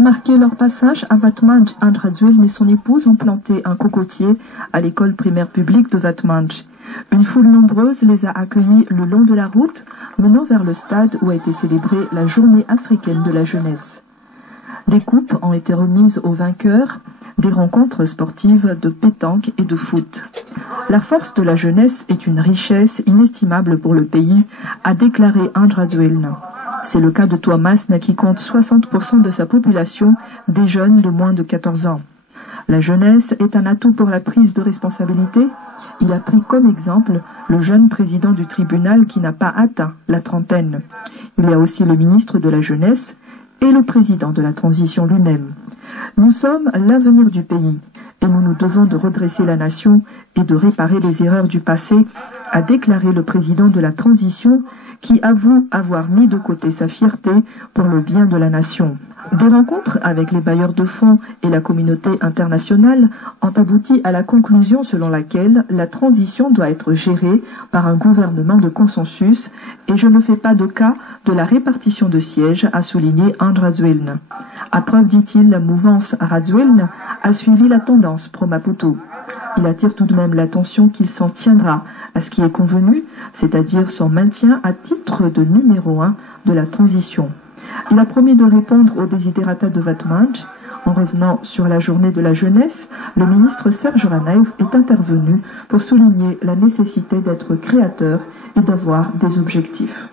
Pour marquer leur passage, Vatmanj Andradzuelne et son épouse ont planté un cocotier à l'école primaire publique de Vatmanj. Une foule nombreuse les a accueillis le long de la route menant vers le stade où a été célébrée la Journée africaine de la jeunesse. Des coupes ont été remises aux vainqueurs des rencontres sportives de pétanque et de foot. La force de la jeunesse est une richesse inestimable pour le pays, a déclaré Andradzuelne. C'est le cas de Toamasna qui compte 60% de sa population des jeunes de moins de 14 ans. La jeunesse est un atout pour la prise de responsabilité. Il a pris comme exemple le jeune président du tribunal qui n'a pas atteint la trentaine. Il y a aussi le ministre de la jeunesse et le président de la transition lui-même. Nous sommes l'avenir du pays et nous nous devons de redresser la nation et de réparer les erreurs du passé, a déclaré le président de la transition qui avoue avoir mis de côté sa fierté pour le bien de la nation. Des rencontres avec les bailleurs de fonds et la communauté internationale ont abouti à la conclusion selon laquelle la transition doit être gérée par un gouvernement de consensus et je ne fais pas de cas de la répartition de sièges, a souligné Andradzuelne. À preuve, dit-il, la mouvance Radzuelne a suivi la tendance pro-Maputo. Il attire tout de même l'attention qu'il s'en tiendra à ce qui est convenu, c'est-à-dire son maintien à titre de numéro 1 de la transition. Il a promis de répondre aux desiderata de Vatmanj. En revenant sur la journée de la jeunesse, le ministre Serge Ranaev est intervenu pour souligner la nécessité d'être créateur et d'avoir des objectifs.